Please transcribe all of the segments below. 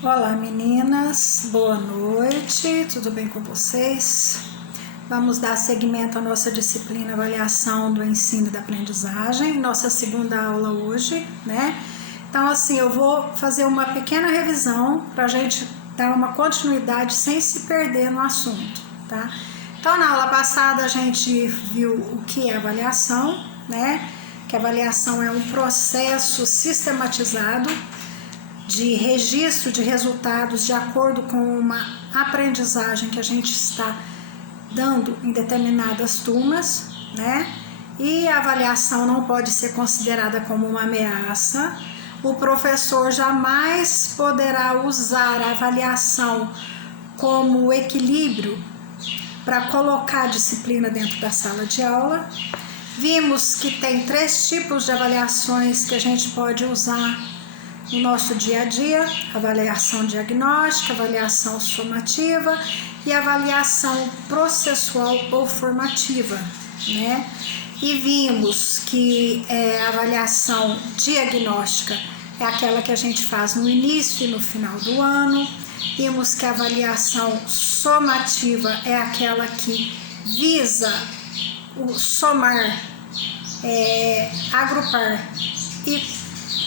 Olá meninas, boa noite, tudo bem com vocês? Vamos dar seguimento à nossa disciplina Avaliação do Ensino e da Aprendizagem, nossa segunda aula hoje, né? Então assim, eu vou fazer uma pequena revisão para a gente dar uma continuidade sem se perder no assunto, tá? Então na aula passada a gente viu o que é avaliação, né? Que a avaliação é um processo sistematizado de registro de resultados de acordo com uma aprendizagem que a gente está dando em determinadas turmas, né? E a avaliação não pode ser considerada como uma ameaça. O professor jamais poderá usar a avaliação como equilíbrio para colocar a disciplina dentro da sala de aula. Vimos que tem 3 tipos de avaliações que a gente pode usar no nosso dia a dia: avaliação diagnóstica, avaliação somativa e avaliação processual ou formativa, né? E vimos que a avaliação diagnóstica é aquela que a gente faz no início e no final do ano. Vimos que a avaliação somativa é aquela que visa o somar, agrupar e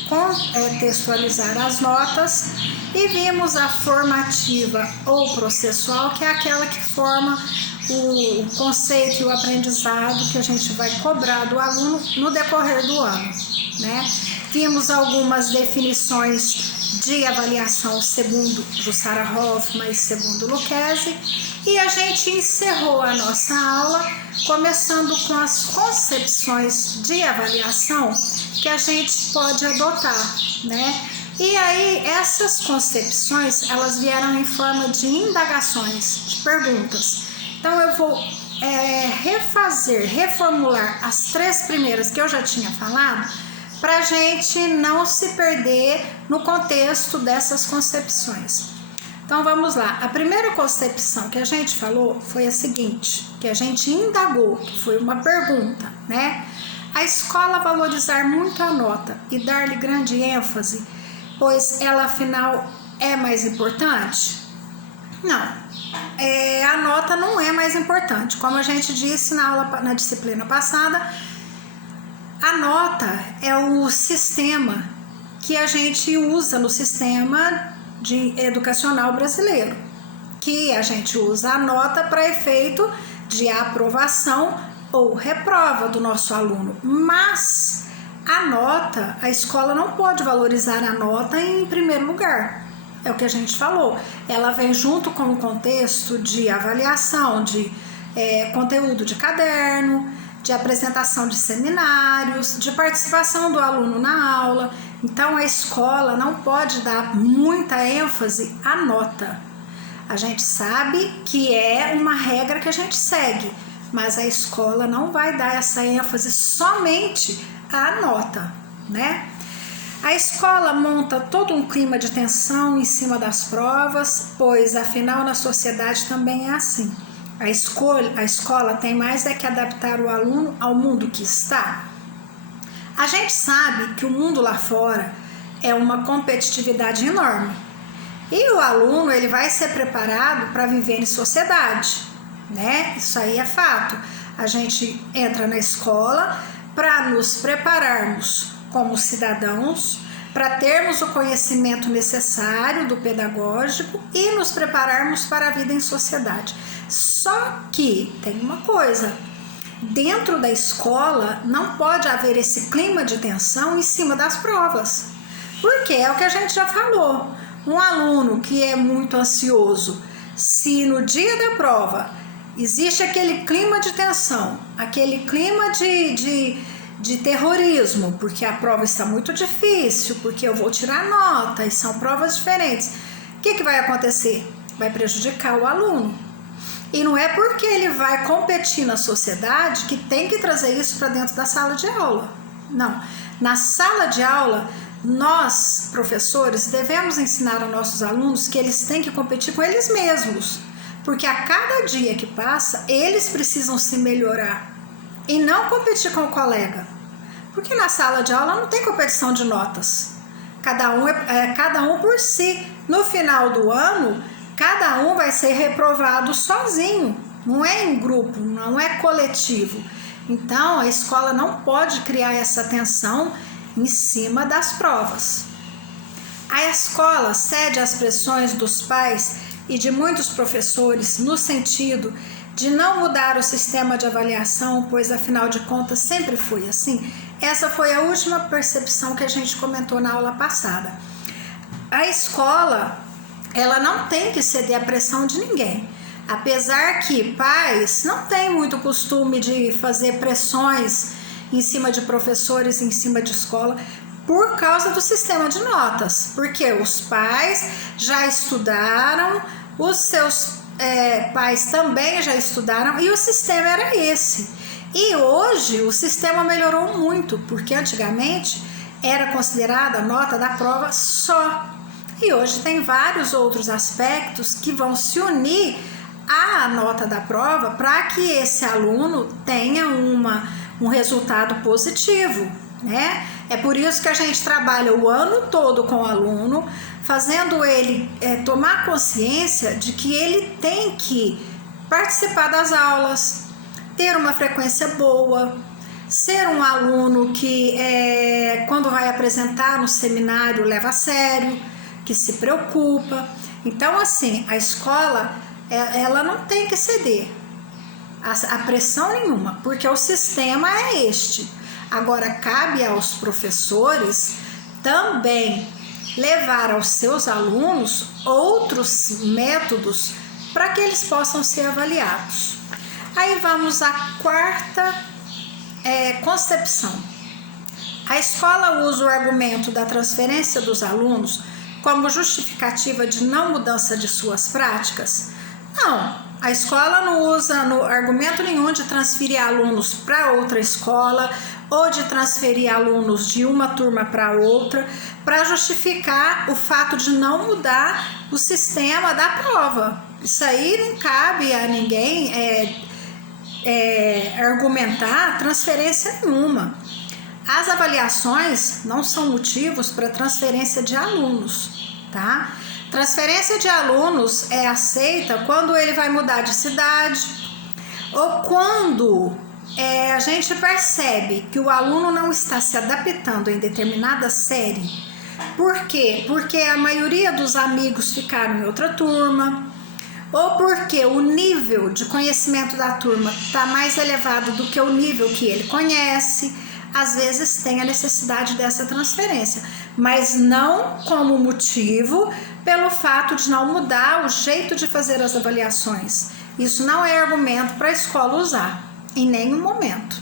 contextualizar as notas. E vimos a formativa ou processual, que é aquela que forma o conceito e o aprendizado que a gente vai cobrar do aluno no decorrer do ano, né? Vimos algumas definições de avaliação segundo Jussara Hoffmann e segundo Lucchesi, e a gente encerrou a nossa aula começando com as concepções de avaliação que a gente pode adotar, né? E aí essas concepções, elas vieram em forma de indagações, de perguntas. Então eu vou reformular as 3 primeiras que eu já tinha falado, para a gente não se perder no contexto dessas concepções. Então vamos lá. A primeira concepção que a gente falou foi a seguinte, que a gente indagou, que foi uma pergunta, né? A escola valorizar muito a nota e dar-lhe grande ênfase, pois ela afinal é mais importante? Não, a nota não é mais importante. Como a gente disse na disciplina passada, a nota é o sistema que a gente usa no sistema educacional brasileiro, que a gente usa a nota para efeito de aprovação ou reprova do nosso aluno. Mas a escola não pode valorizar a nota em primeiro lugar. É o que a gente falou. Ela vem junto com o contexto de avaliação, de conteúdo de caderno, de apresentação de seminários, de participação do aluno na aula. Então a escola não pode dar muita ênfase à nota. A gente sabe que é uma regra que a gente segue, mas a escola não vai dar essa ênfase somente à nota, né? A escola monta todo um clima de tensão em cima das provas, pois afinal na sociedade também é assim. A escola tem mais que adaptar o aluno ao mundo que está. A gente sabe que o mundo lá fora é uma competitividade enorme, e o aluno ele vai ser preparado para viver em sociedade, né? Isso aí é fato. A gente entra na escola para nos prepararmos como cidadãos, para termos o conhecimento necessário do pedagógico e nos prepararmos para a vida em sociedade. Só que tem uma coisa: dentro da escola não pode haver esse clima de tensão em cima das provas, porque é o que a gente já falou. Um aluno que é muito ansioso, se no dia da prova existe aquele clima de tensão, aquele clima de terrorismo, porque a prova está muito difícil, porque eu vou tirar nota e são provas diferentes, o que vai acontecer? Vai prejudicar o aluno. E não é porque ele vai competir na sociedade que tem que trazer isso para dentro da sala de aula. Não. Na sala de aula, nós, professores, devemos ensinar aos nossos alunos que eles têm que competir com eles mesmos, porque a cada dia que passa, eles precisam se melhorar e não competir com o colega. Porque na sala de aula não tem competição de notas. cada um por si. No final do ano, cada um vai ser reprovado sozinho, não é em grupo, não é coletivo. Então, a escola não pode criar essa tensão em cima das provas. A escola cede às pressões dos pais e de muitos professores no sentido de não mudar o sistema de avaliação, pois afinal de contas sempre foi assim. Essa foi a última percepção que a gente comentou na aula passada. A escola, ela não tem que ceder à pressão de ninguém. Apesar que pais não têm muito costume de fazer pressões em cima de professores, em cima de escola, por causa do sistema de notas, porque os pais já estudaram, os seus pais também já estudaram e o sistema era esse. E hoje o sistema melhorou muito, porque antigamente era considerada a nota da prova só. E hoje tem vários outros aspectos que vão se unir à nota da prova para que esse aluno tenha um resultado positivo, né? É por isso que a gente trabalha o ano todo com o aluno, fazendo ele tomar consciência de que ele tem que participar das aulas, ter uma frequência boa, ser um aluno que quando vai apresentar no seminário leva a sério, que se preocupa. Então, assim, a escola ela não tem que ceder a pressão nenhuma, porque o sistema é este. Agora, cabe aos professores também levar aos seus alunos outros métodos para que eles possam ser avaliados. Aí vamos à quarta concepção. A escola usa o argumento da transferência dos alunos como justificativa de não mudança de suas práticas? Não, a escola não usa argumento nenhum de transferir alunos para outra escola ou de transferir alunos de uma turma para outra para justificar o fato de não mudar o sistema da prova. Isso aí não cabe a ninguém argumentar transferência nenhuma. As avaliações não são motivos para transferência de alunos, tá? Transferência de alunos é aceita quando ele vai mudar de cidade ou quando a gente percebe que o aluno não está se adaptando em determinada série. Por quê? Porque a maioria dos amigos ficaram em outra turma, ou porque o nível de conhecimento da turma está mais elevado do que o nível que ele conhece. Às vezes tem a necessidade dessa transferência, mas não como motivo pelo fato de não mudar o jeito de fazer as avaliações. Isso não é argumento para a escola usar, em nenhum momento.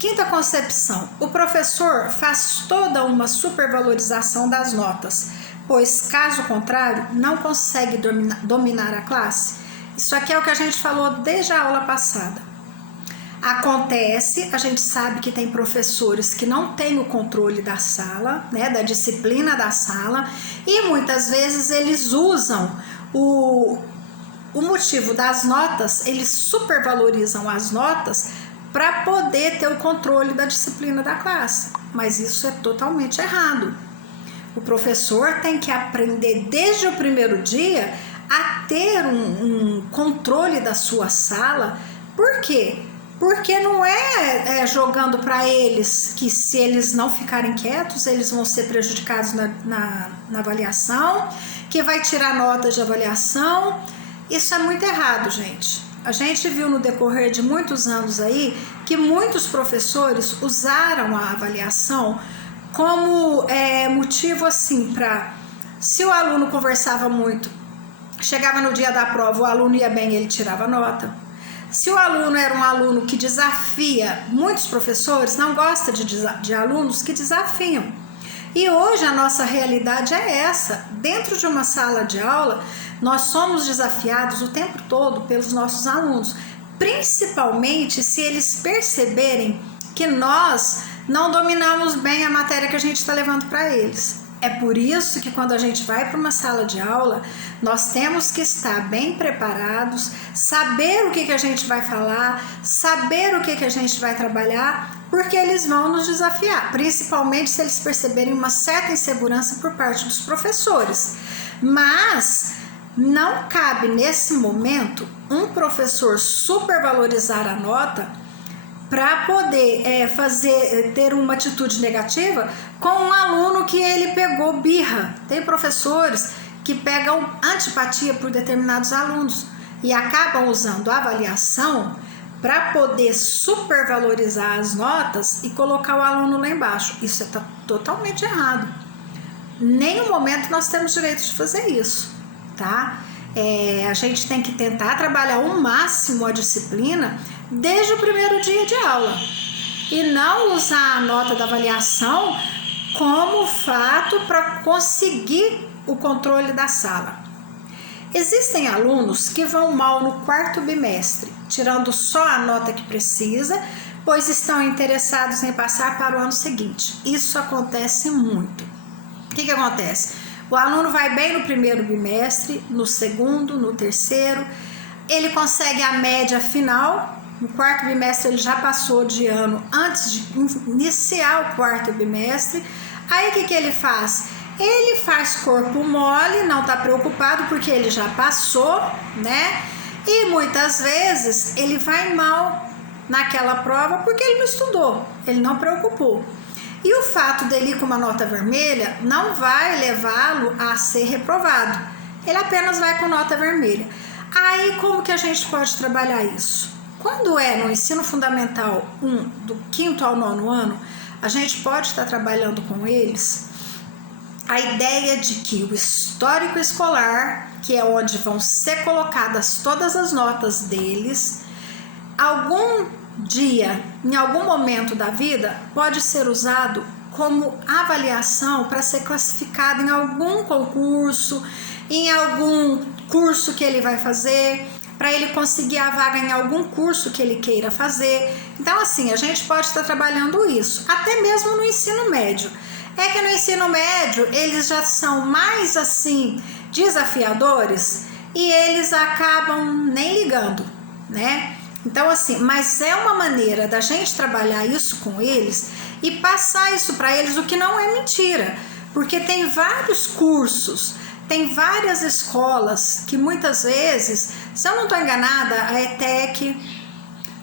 Quinta concepção: o professor faz toda uma supervalorização das notas, pois, caso contrário, não consegue dominar a classe. Isso aqui é o que a gente falou desde a aula passada. Acontece, a gente sabe que tem professores que não têm o controle da sala, né, da disciplina da sala, e muitas vezes eles usam o motivo das notas, eles supervalorizam as notas para poder ter o controle da disciplina da classe, mas isso é totalmente errado. O professor tem que aprender desde o primeiro dia a ter um controle da sua sala. Por quê? Porque não é jogando para eles que, se eles não ficarem quietos, eles vão ser prejudicados na avaliação, que vai tirar nota de avaliação. Isso é muito errado, gente. A gente viu no decorrer de muitos anos aí que muitos professores usaram a avaliação como motivo assim para, se o aluno conversava muito, chegava no dia da prova, o aluno ia bem, ele tirava nota. Se o aluno era um aluno que desafia, muitos professores não gostam de alunos que desafiam. E hoje a nossa realidade é essa. Dentro de uma sala de aula, nós somos desafiados o tempo todo pelos nossos alunos, principalmente se eles perceberem que nós não dominamos bem a matéria que a gente está levando para eles. É por isso que quando a gente vai para uma sala de aula, nós temos que estar bem preparados, saber o que a gente vai falar, saber o que a gente vai trabalhar, porque eles vão nos desafiar, principalmente se eles perceberem uma certa insegurança por parte dos professores. Mas não cabe nesse momento um professor supervalorizar a nota para poder ter uma atitude negativa com um aluno que ele pegou birra. Tem professores que pegam antipatia por determinados alunos e acabam usando a avaliação para poder supervalorizar as notas e colocar o aluno lá embaixo. Isso está totalmente errado. Em nenhum momento nós temos direito de fazer isso, tá? A gente tem que tentar trabalhar ao máximo a disciplina desde o primeiro dia de aula e não usar a nota da avaliação como fato para conseguir o controle da sala. Existem alunos que vão mal no quarto bimestre, tirando só a nota que precisa, pois estão interessados em passar para o ano seguinte. Isso acontece muito. O que acontece? O aluno vai bem no primeiro bimestre, no segundo, no terceiro, ele consegue a média final. No quarto bimestre ele já passou de ano antes de iniciar o quarto bimestre. Aí o que ele faz? Ele faz corpo mole, não está preocupado porque ele já passou, né? E muitas vezes ele vai mal naquela prova porque ele não estudou, ele não preocupou. E o fato dele ir com uma nota vermelha não vai levá-lo a ser reprovado. Ele apenas vai com nota vermelha. Aí como que a gente pode trabalhar isso? Quando é no ensino fundamental 1, do 5º ao 9º ano, a gente pode estar trabalhando com eles a ideia de que o histórico escolar, que é onde vão ser colocadas todas as notas deles, algum dia, em algum momento da vida, pode ser usado como avaliação para ser classificado em algum concurso, em algum curso que ele vai fazer, para ele conseguir a vaga em algum curso que ele queira fazer. Então, assim, a gente pode estar trabalhando isso, até mesmo no ensino médio. É que no ensino médio eles já são mais, assim, desafiadores e eles acabam nem ligando, né? Então, assim, mas é uma maneira da gente trabalhar isso com eles e passar isso para eles, o que não é mentira, porque tem vários cursos, tem várias escolas que muitas vezes, se eu não estou enganada, a ETEC,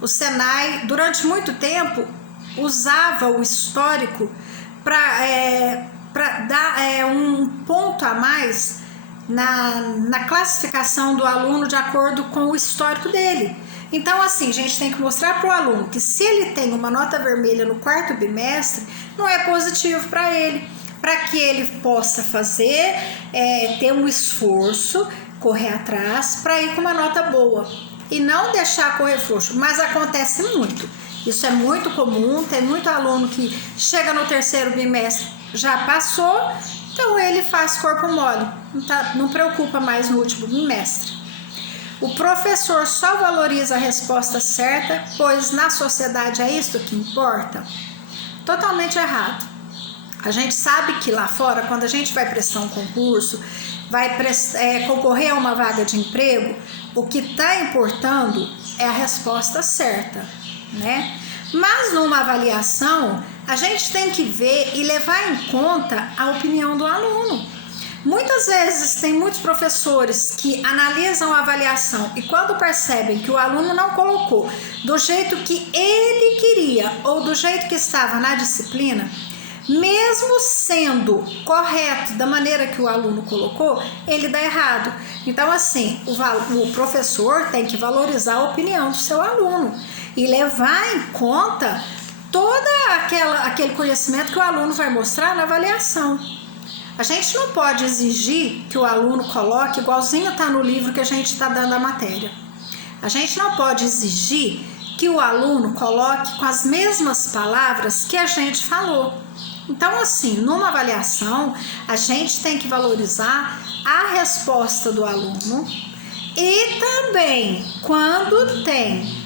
o Senai, durante muito tempo, usava o histórico para dar um ponto a mais na classificação do aluno de acordo com o histórico dele. Então, assim, a gente tem que mostrar para o aluno que se ele tem uma nota vermelha no quarto bimestre, não é positivo para ele, para que ele possa fazer, ter um esforço, correr atrás para ir com uma nota boa e não deixar correr frouxo. Mas acontece muito. Isso é muito comum, tem muito aluno que chega no terceiro bimestre, já passou, então ele faz corpo mole, não preocupa mais no último bimestre. O professor só valoriza a resposta certa, pois na sociedade é isso que importa? Totalmente errado. A gente sabe que lá fora, quando a gente vai prestar um concurso, vai concorrer a uma vaga de emprego, o que está importando é a resposta certa, né? Mas numa avaliação, a gente tem que ver e levar em conta a opinião do aluno. Muitas vezes tem muitos professores que analisam a avaliação e quando percebem que o aluno não colocou do jeito que ele queria ou do jeito que estava na disciplina, mesmo sendo correto da maneira que o aluno colocou, ele dá errado. Então, assim, o professor tem que valorizar a opinião do seu aluno e levar em conta todo aquele conhecimento que o aluno vai mostrar na avaliação. A gente não pode exigir que o aluno coloque igualzinho está no livro que a gente está dando a matéria. A gente não pode exigir que o aluno coloque com as mesmas palavras que a gente falou. Então, assim, numa avaliação, a gente tem que valorizar a resposta do aluno e também, quando tem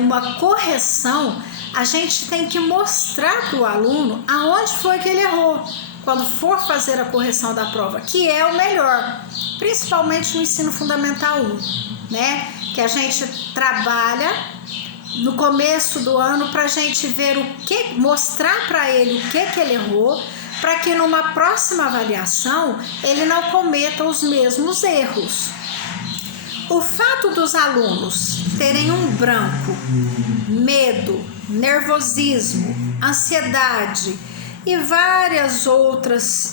uma correção, a gente tem que mostrar para o aluno aonde foi que ele errou, quando for fazer a correção da prova, que é o melhor, principalmente no ensino fundamental 1, né? Que a gente trabalha no começo do ano para a gente ver mostrar para ele o que ele errou, para que numa próxima avaliação ele não cometa os mesmos erros. O fato dos alunos terem um branco, medo, nervosismo, ansiedade e vários outros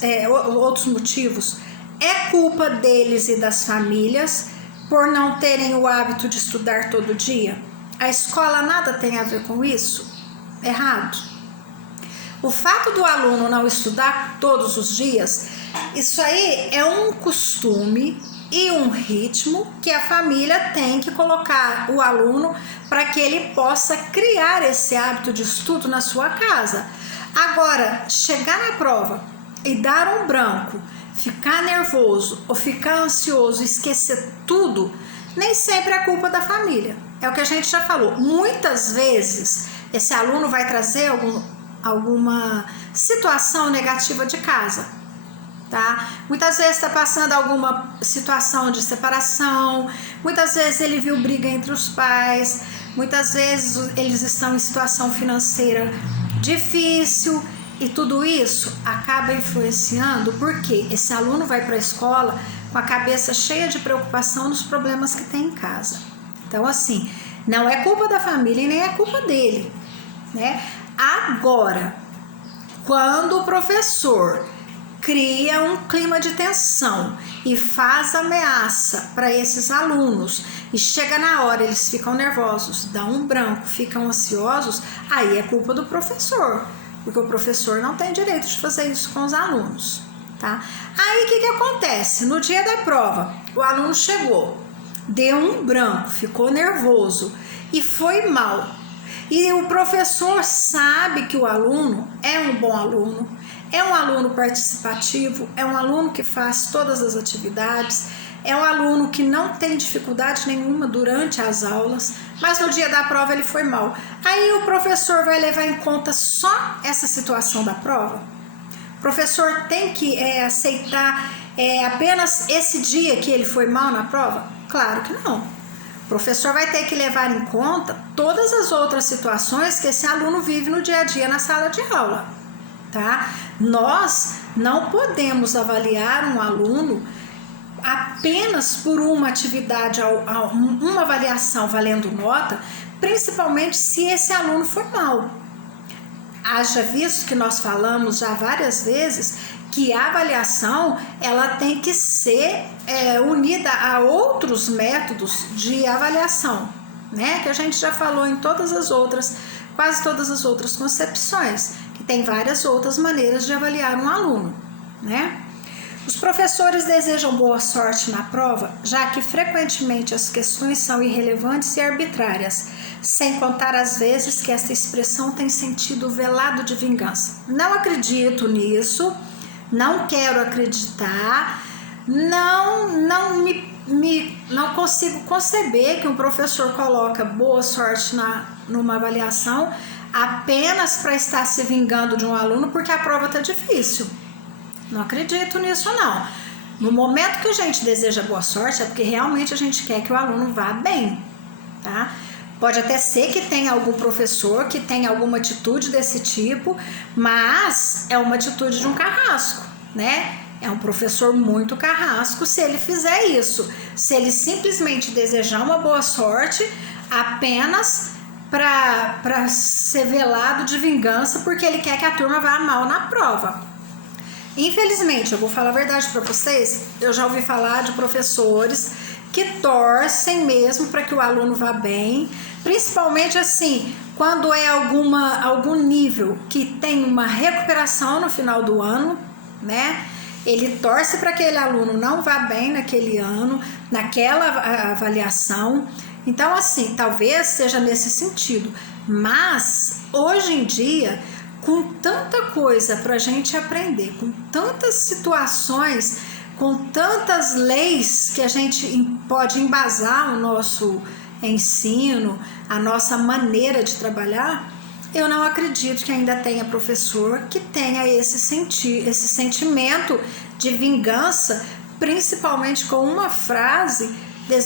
motivos é culpa deles e das famílias por não terem o hábito de estudar todo dia? A escola nada tem a ver com isso? Errado. O fato do aluno não estudar todos os dias, isso aí é um costume e um ritmo que a família tem que colocar o aluno para que ele possa criar esse hábito de estudo na sua casa. Agora, chegar na prova e dar um branco, ficar nervoso ou ficar ansioso, esquecer tudo, nem sempre é culpa da família. É o que a gente já falou. Muitas vezes esse aluno vai trazer alguma situação negativa de casa, tá? Muitas vezes está passando alguma situação de separação, muitas vezes ele viu briga entre os pais, muitas vezes eles estão em situação financeira difícil, e tudo isso acaba influenciando, porque esse aluno vai para a escola com a cabeça cheia de preocupação nos problemas que tem em casa. Então, assim, não é culpa da família e nem é culpa dele, né? Agora, quando o professor cria um clima de tensão e faz ameaça para esses alunos e chega na hora, eles ficam nervosos, dão um branco, ficam ansiosos, aí é culpa do professor, porque o professor não tem direito de fazer isso com os alunos, tá? Aí o que acontece? No dia da prova, o aluno chegou, deu um branco, ficou nervoso e foi mal. E o professor sabe que o aluno é um bom aluno, é um aluno participativo, é um aluno que faz todas as atividades, é um aluno que não tem dificuldade nenhuma durante as aulas, mas no dia da prova ele foi mal. Aí o professor vai levar em conta só essa situação da prova? O professor tem que aceitar apenas esse dia que ele foi mal na prova? Claro que não. O professor vai ter que levar em conta todas as outras situações que esse aluno vive no dia a dia na sala de aula, tá? Nós não podemos avaliar um aluno apenas por uma atividade, uma avaliação valendo nota, principalmente se esse aluno for mal. Haja visto que nós falamos já várias vezes que a avaliação ela tem que ser unida a outros métodos de avaliação, né? Que a gente já falou em quase todas as outras concepções, que tem várias outras maneiras de avaliar um aluno, né? Os professores desejam boa sorte na prova, já que frequentemente as questões são irrelevantes e arbitrárias, sem contar as vezes que essa expressão tem sentido velado de vingança. Não acredito nisso, não quero acreditar, não consigo conceber que um professor coloca boa sorte numa avaliação apenas para estar se vingando de um aluno porque a prova está difícil. Não acredito nisso, não. No momento que a gente deseja boa sorte, é porque realmente a gente quer que o aluno vá bem, tá? Pode até ser que tenha algum professor que tenha alguma atitude desse tipo, mas é uma atitude de um carrasco, né? É um professor muito carrasco se ele fizer isso. Se ele simplesmente desejar uma boa sorte apenas para ser velado de vingança porque ele quer que a turma vá mal na prova. Infelizmente, eu vou falar a verdade para vocês, eu já ouvi falar de professores que torcem mesmo para que o aluno vá bem, principalmente assim, quando é algum nível que tem uma recuperação no final do ano, né? Ele torce para que aquele aluno não vá bem naquele ano, naquela avaliação. Então, assim, talvez seja nesse sentido, mas hoje em dia, com tanta coisa para a gente aprender, com tantas situações, com tantas leis que a gente pode embasar o nosso ensino, a nossa maneira de trabalhar, eu não acredito que ainda tenha professor que tenha esse sentimento de vingança, principalmente com uma frase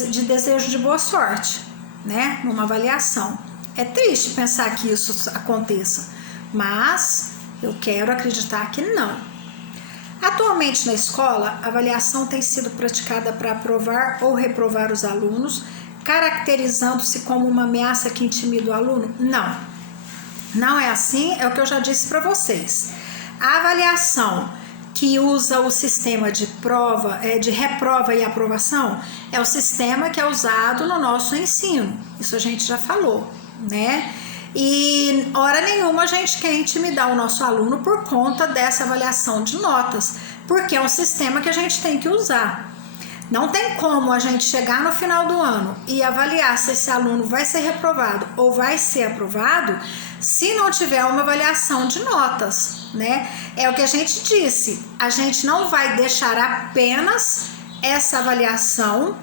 de desejo de boa sorte, né? Numa avaliação. É triste pensar que isso aconteça, mas eu quero acreditar que não. Atualmente na escola, a avaliação tem sido praticada para aprovar ou reprovar os alunos, caracterizando-se como uma ameaça que intimida o aluno? Não. Não é assim, é o que eu já disse para vocês. A avaliação que usa o sistema de prova, de reprova e aprovação, é o sistema que é usado no nosso ensino. Isso a gente já falou, né? E hora nenhuma a gente quer intimidar o nosso aluno por conta dessa avaliação de notas, porque é um sistema que a gente tem que usar. Não tem como a gente chegar no final do ano e avaliar se esse aluno vai ser reprovado ou vai ser aprovado se não tiver uma avaliação de notas, né? É o que a gente disse, a gente não vai deixar apenas essa avaliação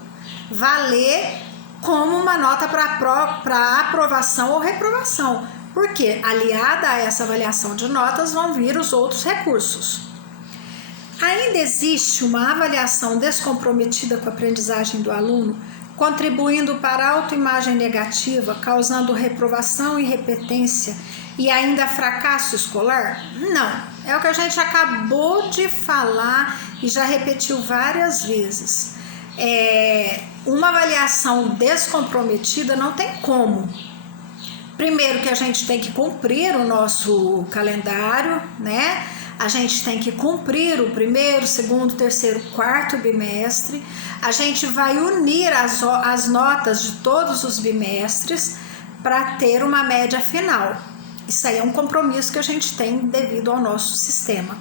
valer como uma nota para aprovação ou reprovação, porque aliada a essa avaliação de notas vão vir os outros recursos. Ainda existe uma avaliação descomprometida com a aprendizagem do aluno, contribuindo para a autoimagem negativa, causando reprovação e repetência e ainda fracasso escolar? Não, é o que a gente acabou de falar e já repetiu várias vezes. Uma avaliação descomprometida não tem como. Primeiro que a gente tem que cumprir o nosso calendário, né? A gente tem que cumprir o primeiro, segundo, terceiro, quarto bimestre. A gente vai unir as notas de todos os bimestres para ter uma média final. Isso aí é um compromisso que a gente tem devido ao nosso sistema.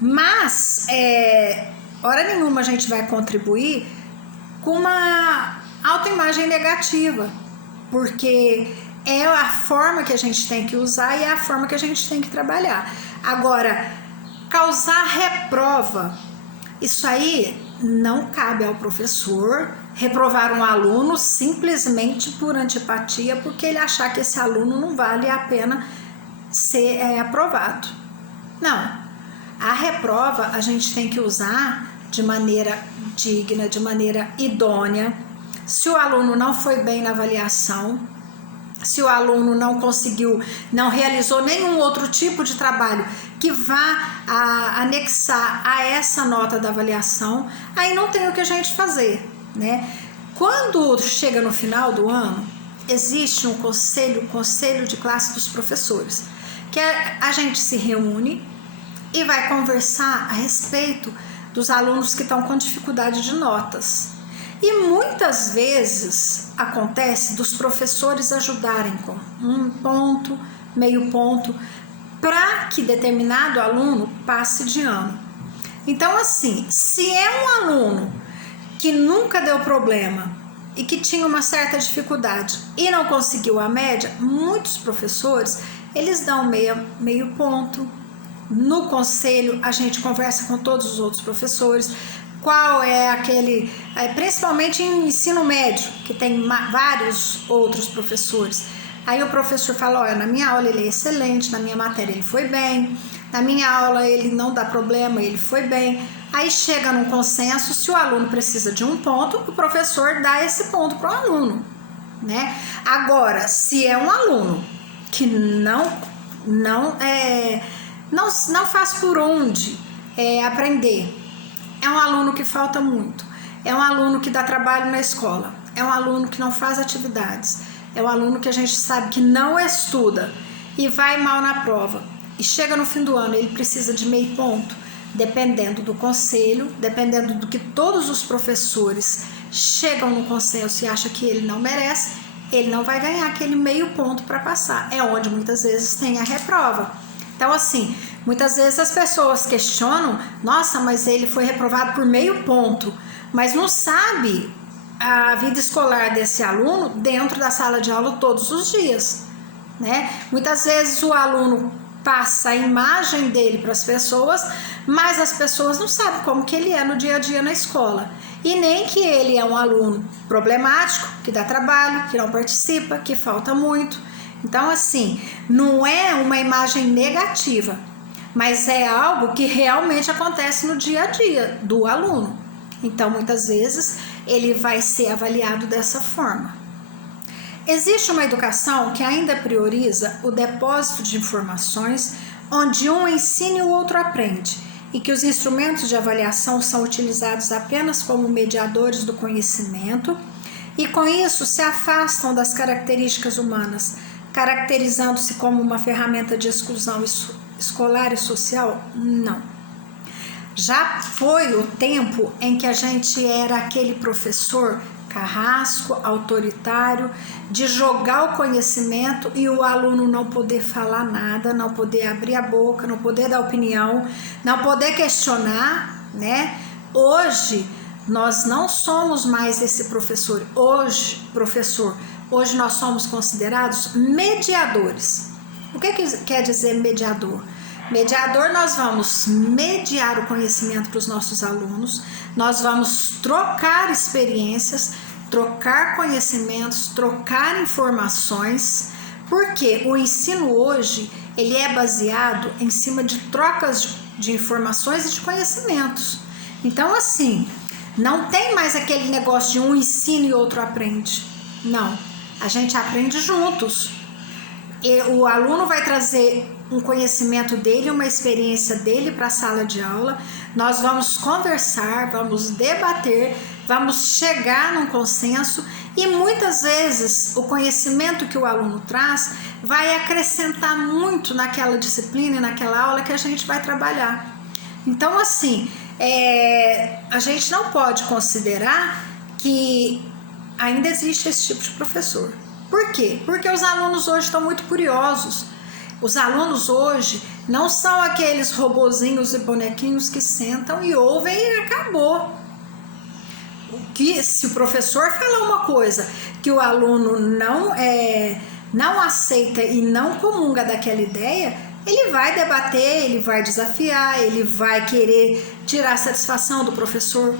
Mas, hora nenhuma a gente vai contribuir com uma autoimagem negativa, porque é a forma que a gente tem que usar e é a forma que a gente tem que trabalhar. Agora, causar reprova, isso aí não cabe ao professor reprovar um aluno simplesmente por antipatia, porque ele achar que esse aluno não vale a pena ser aprovado. Não, a reprova a gente tem que usar de maneira digna, de maneira idônea. Se o aluno não foi bem na avaliação, se o aluno não conseguiu, não realizou nenhum outro tipo de trabalho que vá anexar a essa nota da avaliação, aí não tem o que a gente fazer, né? Quando chega no final do ano, existe um conselho de classe dos professores, que a gente se reúne e vai conversar a respeito dos alunos que estão com dificuldade de notas. E muitas vezes acontece dos professores ajudarem com 1 ponto, meio ponto, para que determinado aluno passe de ano. Então, assim, se é um aluno que nunca deu problema e que tinha uma certa dificuldade e não conseguiu a média, muitos professores, eles dão meio ponto. No conselho, a gente conversa com todos os outros professores, qual é aquele, principalmente em ensino médio, que tem vários outros professores. Aí o professor fala, olha, na minha aula ele é excelente, na minha matéria ele foi bem, na minha aula ele não dá problema, ele foi bem. Aí chega num consenso, se o aluno precisa de 1 ponto, o professor dá esse ponto para o aluno, né? Agora, se é um aluno que não faz por onde aprender, é um aluno que falta muito, é um aluno que dá trabalho na escola, é um aluno que não faz atividades, é um aluno que a gente sabe que não estuda e vai mal na prova e chega no fim do ano, ele precisa de meio ponto, dependendo do conselho, dependendo do que todos os professores chegam no consenso e acham que ele não merece, ele não vai ganhar aquele meio ponto para passar, é onde muitas vezes tem a reprova. Então, assim, muitas vezes as pessoas questionam, nossa, mas ele foi reprovado por meio ponto, mas não sabe a vida escolar desse aluno dentro da sala de aula todos os dias, né? Muitas vezes o aluno passa a imagem dele para as pessoas, mas as pessoas não sabem como que ele é no dia a dia na escola. E nem que ele é um aluno problemático, que dá trabalho, que não participa, que falta muito. Então, assim, não é uma imagem negativa, mas é algo que realmente acontece no dia a dia do aluno. Então, muitas vezes, ele vai ser avaliado dessa forma. Existe uma educação que ainda prioriza o depósito de informações, onde um ensina e o outro aprende, e que os instrumentos de avaliação são utilizados apenas como mediadores do conhecimento, e com isso se afastam das características humanas, caracterizando-se como uma ferramenta de exclusão escolar e social? Não. Já foi o tempo em que a gente era aquele professor carrasco, autoritário, de jogar o conhecimento e o aluno não poder falar nada, não poder abrir a boca, não poder dar opinião, não poder questionar, né? Hoje nós não somos mais esse professor. Hoje nós somos considerados mediadores. O que quer dizer mediador? Mediador, nós vamos mediar o conhecimento para os nossos alunos, nós vamos trocar experiências, trocar conhecimentos, trocar informações, porque o ensino hoje, ele é baseado em cima de trocas de informações e de conhecimentos. Então, assim, não tem mais aquele negócio de um ensina e outro aprende. Não, a gente aprende juntos. E o aluno vai trazer um conhecimento dele, uma experiência dele para a sala de aula, nós vamos conversar, vamos debater, vamos chegar num consenso e muitas vezes o conhecimento que o aluno traz vai acrescentar muito naquela disciplina e naquela aula que a gente vai trabalhar. Então, assim, a gente não pode considerar que ainda existe esse tipo de professor. Por quê? Porque os alunos hoje estão muito curiosos. Os alunos hoje não são aqueles robozinhos e bonequinhos que sentam e ouvem e acabou. Que se o professor falar uma coisa que o aluno não aceita e não comunga daquela ideia, ele vai debater, ele vai desafiar, ele vai querer tirar satisfação do professor.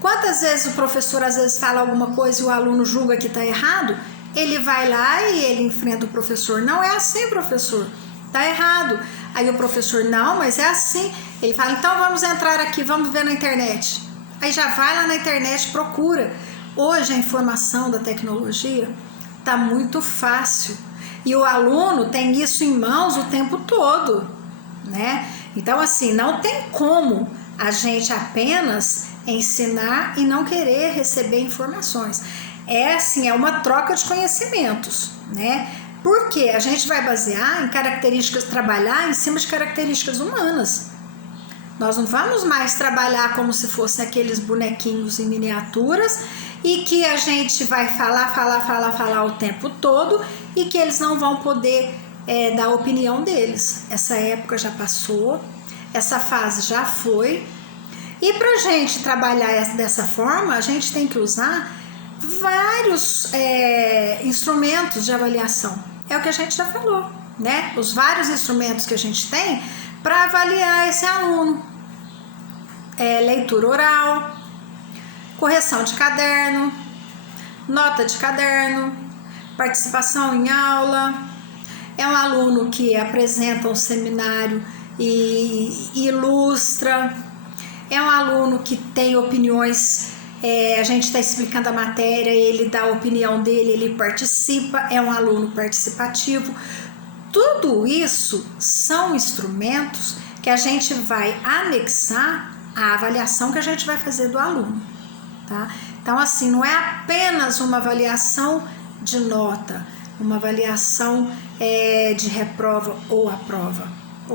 Quantas vezes o professor às vezes fala alguma coisa e o aluno julga que está errado? Ele vai lá e ele enfrenta o professor. Não é assim, professor. Tá errado. Aí o professor, não, mas é assim. Ele fala, então vamos entrar aqui, vamos ver na internet. Aí já vai lá na internet, procura. Hoje a informação da tecnologia tá muito fácil. E o aluno tem isso em mãos o tempo todo, né? Então, assim, não tem como a gente apenas ensinar e não querer receber informações. Assim, é uma troca de conhecimentos, né? Porque a gente vai basear em características, trabalhar em cima de características humanas. Nós não vamos mais trabalhar como se fossem aqueles bonequinhos em miniaturas e que a gente vai falar o tempo todo e que eles não vão poder dar a opinião deles. Essa época já passou, essa fase já foi. E para a gente trabalhar dessa forma, a gente tem que usar vários instrumentos de avaliação. É o que a gente já falou, né? Os vários instrumentos que a gente tem para avaliar esse aluno. Leitura oral, correção de caderno, nota de caderno, participação em aula. É um aluno que apresenta um seminário e ilustra. É um aluno que tem opiniões. A gente está explicando a matéria, ele dá a opinião dele, ele participa, é um aluno participativo. Tudo isso são instrumentos que a gente vai anexar à avaliação que a gente vai fazer do aluno, tá? Então, assim, não é apenas uma avaliação de nota, uma avaliação de reprova ou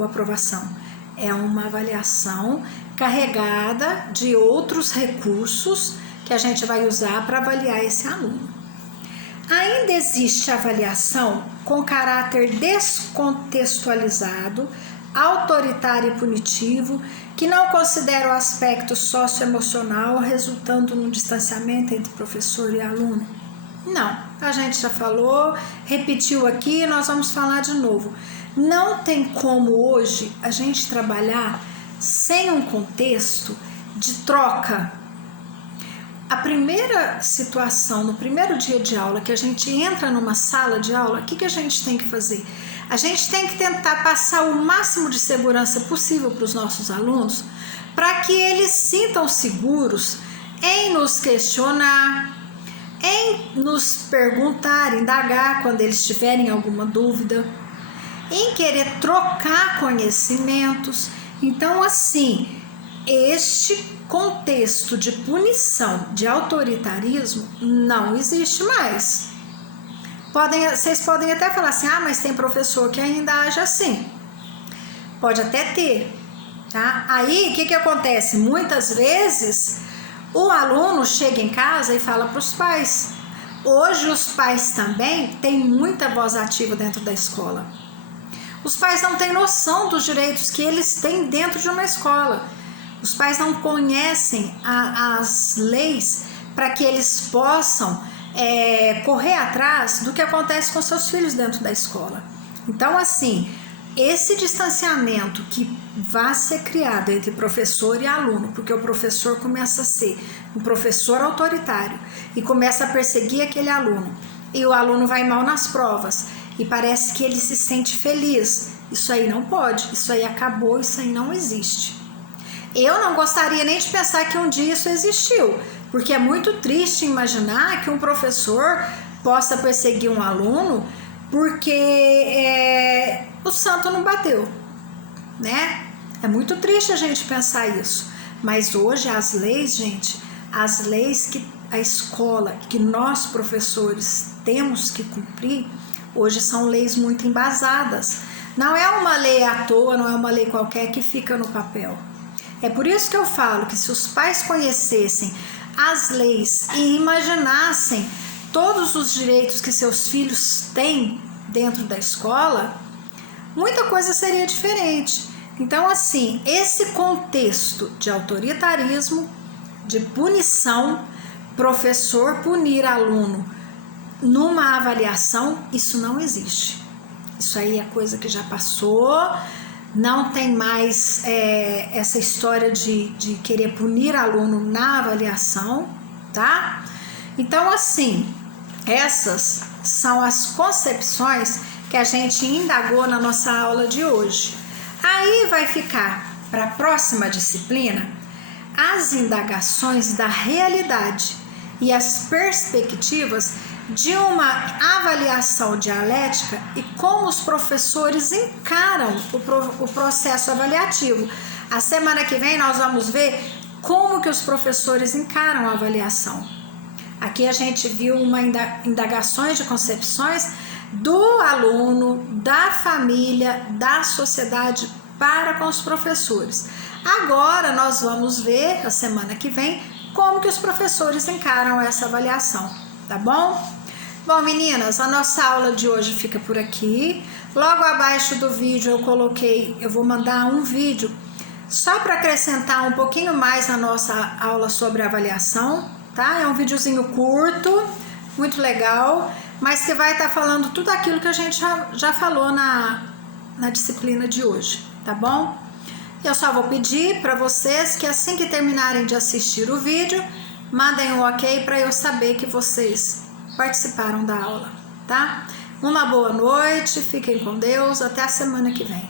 aprovação. É uma avaliação carregada de outros recursos que a gente vai usar para avaliar esse aluno. Ainda existe avaliação com caráter descontextualizado, autoritário e punitivo, que não considera o aspecto socioemocional, resultando num distanciamento entre professor e aluno. Não, a gente já falou, repetiu aqui, nós vamos falar de novo. Não tem como hoje a gente trabalhar sem um contexto de troca. A primeira situação, no primeiro dia de aula, que a gente entra numa sala de aula, o que a gente tem que fazer? A gente tem que tentar passar o máximo de segurança possível para os nossos alunos, para que eles sintam seguros em nos questionar, em nos perguntar, indagar quando eles tiverem alguma dúvida, em querer trocar conhecimentos. Então, assim, este contexto de punição, de autoritarismo, não existe mais. Vocês podem até falar assim, mas tem professor que ainda age assim. Pode até ter, tá? Aí, o que acontece? Muitas vezes, o aluno chega em casa e fala para os pais. Hoje, os pais também têm muita voz ativa dentro da escola. Os pais não têm noção dos direitos que eles têm dentro de uma escola. Os pais não conhecem as leis para que eles possam correr atrás do que acontece com seus filhos dentro da escola. Então, assim, esse distanciamento que vai ser criado entre professor e aluno, porque o professor começa a ser um professor autoritário e começa a perseguir aquele aluno, e o aluno vai mal nas provas e parece que ele se sente feliz. Isso aí não pode, isso aí acabou, isso aí não existe. Eu não gostaria nem de pensar que um dia isso existiu, porque é muito triste imaginar que um professor possa perseguir um aluno porque o santo não bateu, né? É muito triste a gente pensar isso. Mas hoje as leis, gente, as leis que a escola, que nós professores temos que cumprir, hoje são leis muito embasadas. Não é uma lei à toa, não é uma lei qualquer que fica no papel. É por isso que eu falo que se os pais conhecessem as leis e imaginassem todos os direitos que seus filhos têm dentro da escola, muita coisa seria diferente. Então, assim, esse contexto de autoritarismo, de punição, professor punir aluno numa avaliação, isso não existe. Isso aí é coisa que já passou. Não tem mais essa história de querer punir aluno na avaliação, tá? Então, assim, essas são as concepções que a gente indagou na nossa aula de hoje. Aí vai ficar para a próxima disciplina as indagações da realidade e as perspectivas de uma avaliação dialética e como os professores encaram o processo avaliativo. A semana que vem nós vamos ver como que os professores encaram a avaliação. Aqui a gente viu uma indagações de concepções do aluno, da família, da sociedade para com os professores. Agora nós vamos ver, a semana que vem, como que os professores encaram essa avaliação, tá bom? Bom, meninas, a nossa aula de hoje fica por aqui. Logo abaixo do vídeo eu vou mandar um vídeo só para acrescentar um pouquinho mais na nossa aula sobre avaliação, tá? É um videozinho curto, muito legal, mas que vai estar falando tudo aquilo que a gente já falou na disciplina de hoje, tá bom? Eu só vou pedir para vocês que assim que terminarem de assistir o vídeo, mandem um ok para eu saber que vocês participaram da aula, tá? Uma boa noite, fiquem com Deus, até a semana que vem.